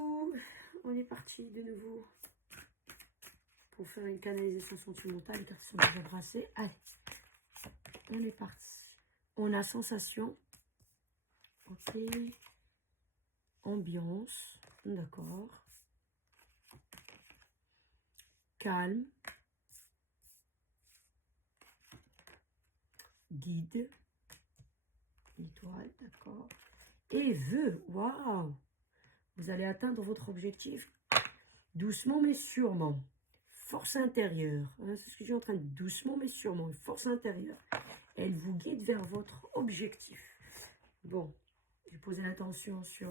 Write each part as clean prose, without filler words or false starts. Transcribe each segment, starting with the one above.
Coucou, on est parti de nouveau pour faire une canalisation sentimentale. Les cartes sont déjà brassées. Allez, on est parti. On a sensation, ok, ambiance, d'accord, calme, guide, étoile, d'accord, et vœux, waouh, vous allez atteindre votre objectif doucement mais sûrement. Force intérieure, hein, c'est ce que j'ai en train de dire, doucement mais sûrement, une force intérieure. Elle vous guide vers votre objectif. Bon, j'ai posé l'intention sur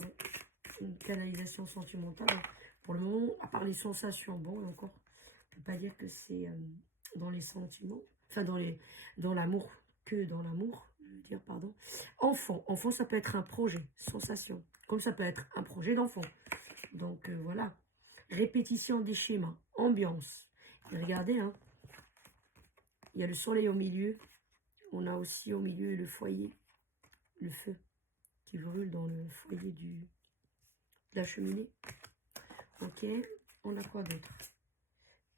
une canalisation sentimentale. Pour le moment, à part les sensations, bon, encore, on ne peut pas dire que c'est dans les sentiments, enfin dans l'amour, que dans l'amour, je veux dire, pardon. Enfant, ça peut être un projet, sensation, comme ça peut être un projet d'enfant. Donc voilà, répétition des schémas, ambiance. Et regardez, hein, il y a le soleil au milieu. On a aussi au milieu le foyer, le feu qui brûle dans le foyer de la cheminée. Ok, on a quoi d'autre?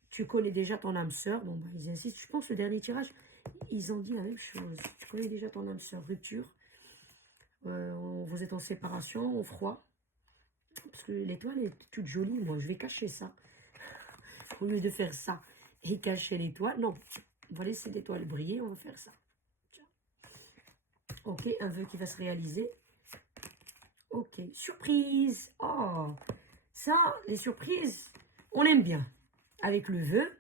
Tu connais déjà ton âme sœur. Bon, bah, ils insistent. Je pense que le dernier tirage, ils ont dit la même chose. Tu connais déjà ton âme sœur. Rupture. Vous êtes en séparation, en froid. Parce que l'étoile est toute jolie. Moi, je vais cacher ça. Au lieu de faire ça et cacher l'étoile, non. On va laisser l'étoile briller. On va faire ça. Tiens. Ok, un vœu qui va se réaliser. Ok, surprise. Oh, ça, les surprises, on aime bien. Avec le vœu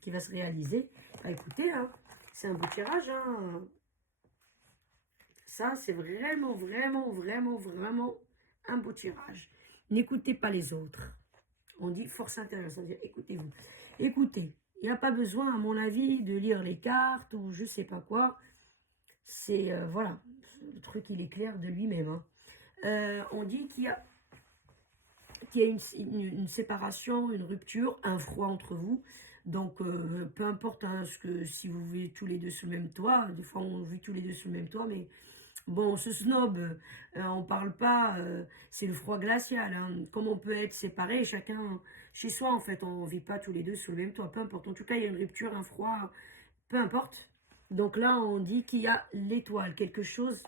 qui va se réaliser. Bah, écoutez, hein, c'est un beau tirage. Hein. Ça, c'est vraiment, vraiment, vraiment, vraiment un beau tirage. N'écoutez pas les autres. On dit force intérieure, c'est-à-dire écoutez-vous. Écoutez, il n'y a pas besoin, à mon avis, de lire les cartes ou je sais pas quoi. C'est, voilà, le truc, il est clair de lui-même. Hein. On dit qu'il y a une séparation, une rupture, un froid entre vous. Donc, peu importe hein, si vous vivez tous les deux sous le même toit. Des fois, on vit tous les deux sous le même toit, mais bon, on se snob. On parle pas. C'est le froid glacial. Hein. Comme on peut être séparés, chacun chez soi, en fait. On vit pas tous les deux sous le même toit. Peu importe. En tout cas, il y a une rupture, un froid. Peu importe. Donc là, on dit qu'il y a l'étoile. Quelque chose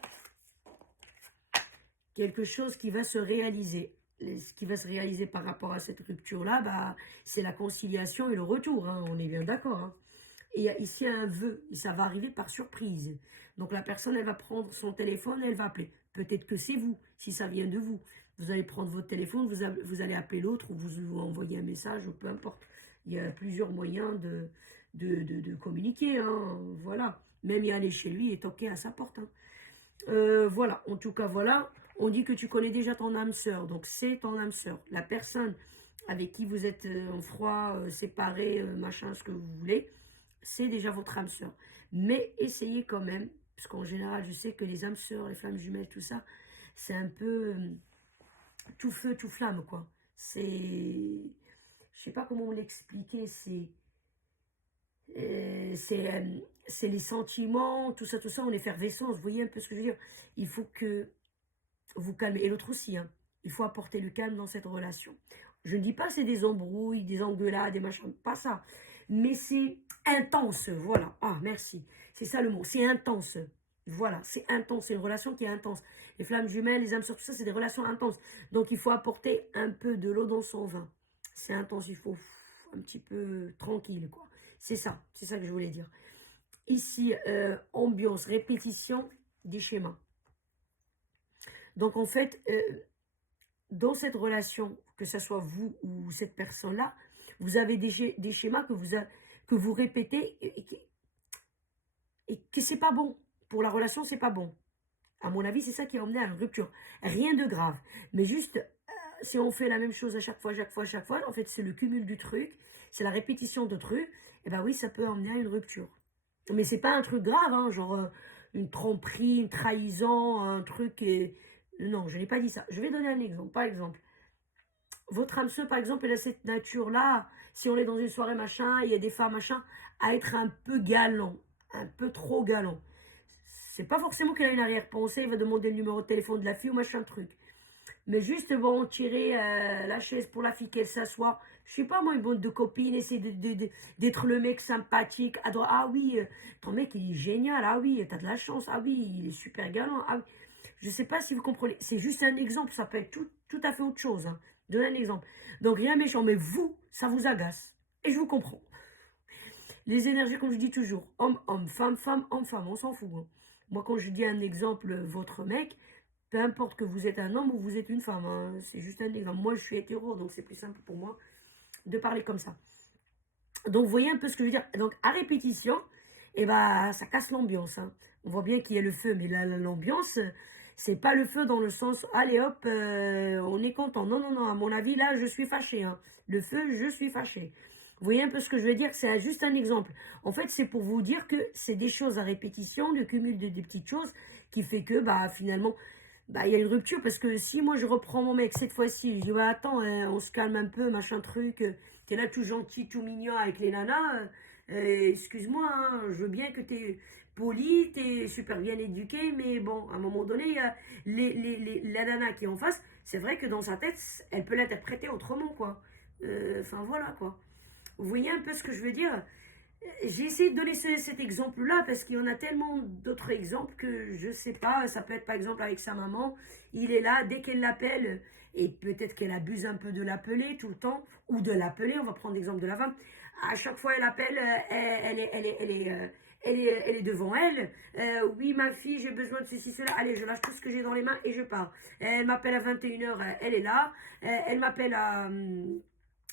qui va se réaliser. Ce qui va se réaliser par rapport à cette rupture-là, bah, c'est la conciliation et le retour, hein, on est bien d'accord. Hein. Et ici, il y a un vœu, et ça va arriver par surprise. Donc la personne, elle va prendre son téléphone, elle va appeler. Peut-être que c'est vous, si ça vient de vous. Vous allez prendre votre téléphone, vous allez appeler l'autre, ou vous envoyer un message, ou peu importe. Il y a plusieurs moyens de communiquer, hein, voilà. Même y aller chez lui et toquer à sa porte. Hein. Voilà, en tout cas, voilà. On dit que tu connais déjà ton âme sœur. Donc, c'est ton âme sœur. La personne avec qui vous êtes en froid, séparés, machin, ce que vous voulez, c'est déjà votre âme sœur. Mais essayez quand même, parce qu'en général, je sais que les âmes sœurs, les flammes jumelles, tout ça, c'est un peu tout feu, tout flamme, quoi. C'est... Je sais pas comment l'expliquer, c'est les sentiments, tout ça, en effervescence. Vous voyez un peu ce que je veux dire? Il faut que vous calmez. Et l'autre aussi, hein. Il faut apporter le calme dans cette relation. Je ne dis pas c'est des embrouilles, des engueulades, des machins, pas ça. Mais c'est intense, voilà. Ah, merci. C'est ça le mot, c'est intense. Voilà, c'est intense, c'est une relation qui est intense. Les flammes jumelles, les âmes sœurs, tout ça, c'est des relations intenses. Donc, il faut apporter un peu de l'eau dans son vin. C'est intense, il faut un petit peu tranquille, quoi. C'est ça que je voulais dire. Ici, ambiance, répétition des schémas. Donc, en fait, dans cette relation, que ce soit vous ou cette personne-là, vous avez des schémas que vous répétez et que c'est pas bon. Pour la relation, c'est pas bon. À mon avis, c'est ça qui a emmené à une rupture. Rien de grave. Mais juste, si on fait la même chose à chaque fois, en fait, c'est le cumul du truc, c'est la répétition de trucs, et ben oui, ça peut emmener à une rupture. Mais c'est pas un truc grave, hein, genre une tromperie, une trahison, un truc... Non, je n'ai pas dit ça. Je vais donner un exemple. Par exemple, votre âme sœur, par exemple, elle a cette nature-là, si on est dans une soirée machin, il y a des femmes machin, à être un peu galant, un peu trop galant. C'est pas forcément qu'elle a une arrière-pensée, il va demander le numéro de téléphone de la fille ou machin truc. Mais juste, bon, tirer la chaise pour la fille qu'elle s'assoit. Je sais pas, moi, une bande de copines, essayer d'être le mec sympathique. Ah oui, ton mec, il est génial. Ah oui, t'as de la chance. Ah oui, il est super galant. Ah oui. Je sais pas si vous comprenez. C'est juste un exemple. Ça peut être tout à fait autre chose. Hein. Donne un exemple. Donc, rien méchant. Mais vous, ça vous agace. Et je vous comprends. Les énergies, comme je dis toujours, homme, homme, femme, femme, homme, femme, on s'en fout. Hein. Moi, quand je dis un exemple, votre mec, peu importe que vous êtes un homme ou vous êtes une femme, hein, c'est juste un exemple. Moi, je suis hétéro, donc c'est plus simple pour moi de parler comme ça. Donc, vous voyez un peu ce que je veux dire. Donc, à répétition, eh ben, ça casse l'ambiance. Hein. On voit bien qu'il y a le feu, mais l'ambiance, c'est pas le feu dans le sens, allez hop, on est content. Non, non, non, à mon avis, là, je suis fâché. Hein. Le feu, je suis fâché. Vous voyez un peu ce que je veux dire? C'est juste un exemple. En fait, c'est pour vous dire que c'est des choses à répétition, le cumul de des petites choses qui fait que, bah, finalement, bah, il y a une rupture. Parce que si moi, je reprends mon mec cette fois-ci, je dis, bah, attends, hein, on se calme un peu, machin truc, t'es là tout gentil, tout mignon avec les nanas. Excuse-moi, hein, je veux bien que t'es poli, t'es super bien éduqué, mais bon, à un moment donné, il y a la nana qui est en face, c'est vrai que dans sa tête, elle peut l'interpréter autrement, quoi. Enfin, voilà, quoi. Vous voyez un peu ce que je veux dire? J'ai essayé de donner cet exemple-là parce qu'il y en a tellement d'autres exemples que je sais pas. Ça peut être par exemple avec sa maman. Il est là, dès qu'elle l'appelle, et peut-être qu'elle abuse un peu de l'appeler tout le temps, ou de l'appeler, on va prendre l'exemple de la femme. À chaque fois elle appelle, elle est devant elle. Oui, ma fille, j'ai besoin de ceci, cela. Allez, je lâche tout ce que j'ai dans les mains et je pars. Elle m'appelle à 21h, elle est là. Elle m'appelle à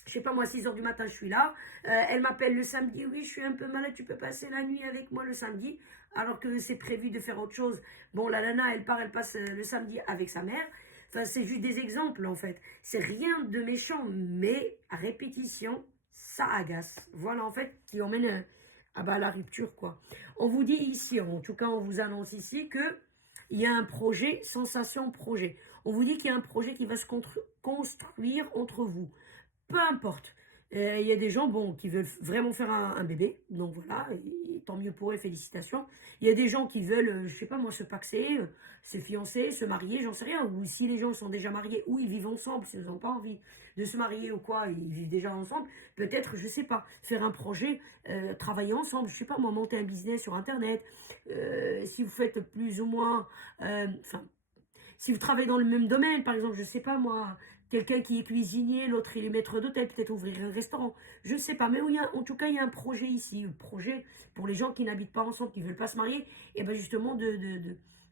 je sais pas moi, 6 heures du matin, je suis là. Elle m'appelle le samedi, oui, je suis un peu malade, tu peux passer la nuit avec moi le samedi, alors que c'est prévu de faire autre chose. Bon, la nana, elle part, elle passe le samedi avec sa mère. Enfin, c'est juste des exemples, en fait. C'est rien de méchant, mais à répétition, ça agace. Voilà, en fait, qui emmène ah bah, à la rupture, quoi. On vous dit ici, en tout cas, on vous annonce ici que il y a un projet, sensation projet. On vous dit qu'il y a un projet qui va se construire entre vous. Peu importe. Il y a des gens bon, qui veulent vraiment faire un bébé. Donc voilà, et tant mieux pour eux, félicitations. Il y a des gens qui veulent, je sais pas moi, se paxer, se fiancer, se marier, j'en sais rien. Ou si les gens sont déjà mariés ou ils vivent ensemble, s'ils n'ont pas envie de se marier ou quoi, ils vivent déjà ensemble. Peut-être, je sais pas, faire un projet, travailler ensemble, je sais pas moi, monter un business sur Internet. Si vous faites plus ou moins, enfin, si vous travaillez dans le même domaine, par exemple, je sais pas moi, quelqu'un qui est cuisinier, l'autre il est maître d'hôtel, peut-être ouvrir un restaurant, je ne sais pas, mais oui, en tout cas il y a un projet ici, un projet pour les gens qui n'habitent pas ensemble, qui ne veulent pas se marier, et bien justement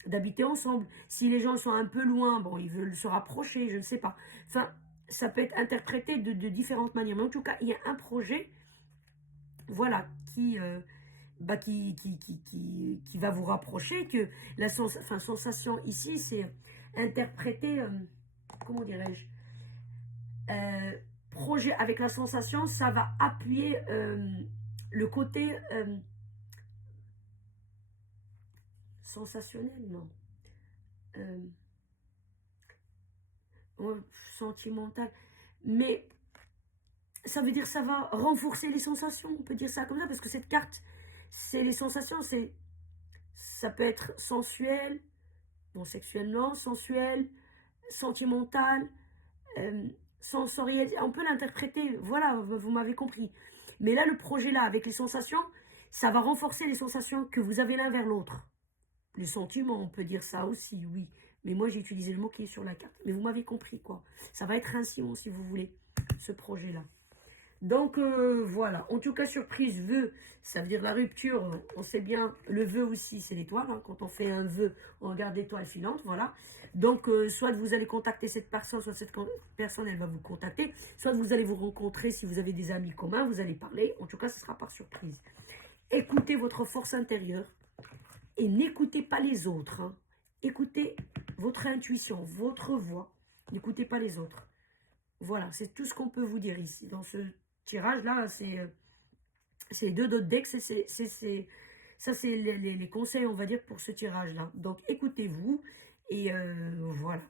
d'habiter ensemble. Si les gens sont un peu loin, bon, ils veulent se rapprocher, je ne sais pas. Enfin, ça peut être interprété de différentes manières, mais en tout cas il y a un projet, voilà, qui va vous rapprocher, que la sensation ici, c'est interpréter, comment dirais-je, projet avec la sensation, ça va appuyer le côté sensationnel, non, euh, ouais, sentimental, mais ça veut dire ça va renforcer les sensations, on peut dire ça comme ça, parce que cette carte, c'est les sensations, ça peut être sensuel, bon, sexuellement, sensuel, sentimental, euh, sensoriel, on peut l'interpréter, voilà, vous m'avez compris. Mais là, le projet là, avec les sensations, ça va renforcer les sensations que vous avez l'un vers l'autre. Les sentiments, on peut dire ça aussi, oui. Mais moi, j'ai utilisé le mot qui est sur la carte. Mais vous m'avez compris, quoi. Ça va être ainsi, si vous voulez, ce projet-là. Donc voilà, en tout cas surprise, vœu, ça veut dire la rupture, on sait bien, le vœu aussi c'est l'étoile, hein. Quand on fait un vœu, on regarde l'étoile filante, voilà. Donc soit vous allez contacter cette personne, soit cette personne elle va vous contacter, soit vous allez vous rencontrer si vous avez des amis communs, vous allez parler, en tout cas ce sera par surprise. Écoutez votre force intérieure et n'écoutez pas les autres, hein. Écoutez votre intuition, votre voix, n'écoutez pas les autres. Voilà, c'est tout ce qu'on peut vous dire ici dans ce tirage-là, c'est deux d'autres decks, ça c'est les conseils, on va dire, pour ce tirage-là. Donc écoutez-vous, et voilà.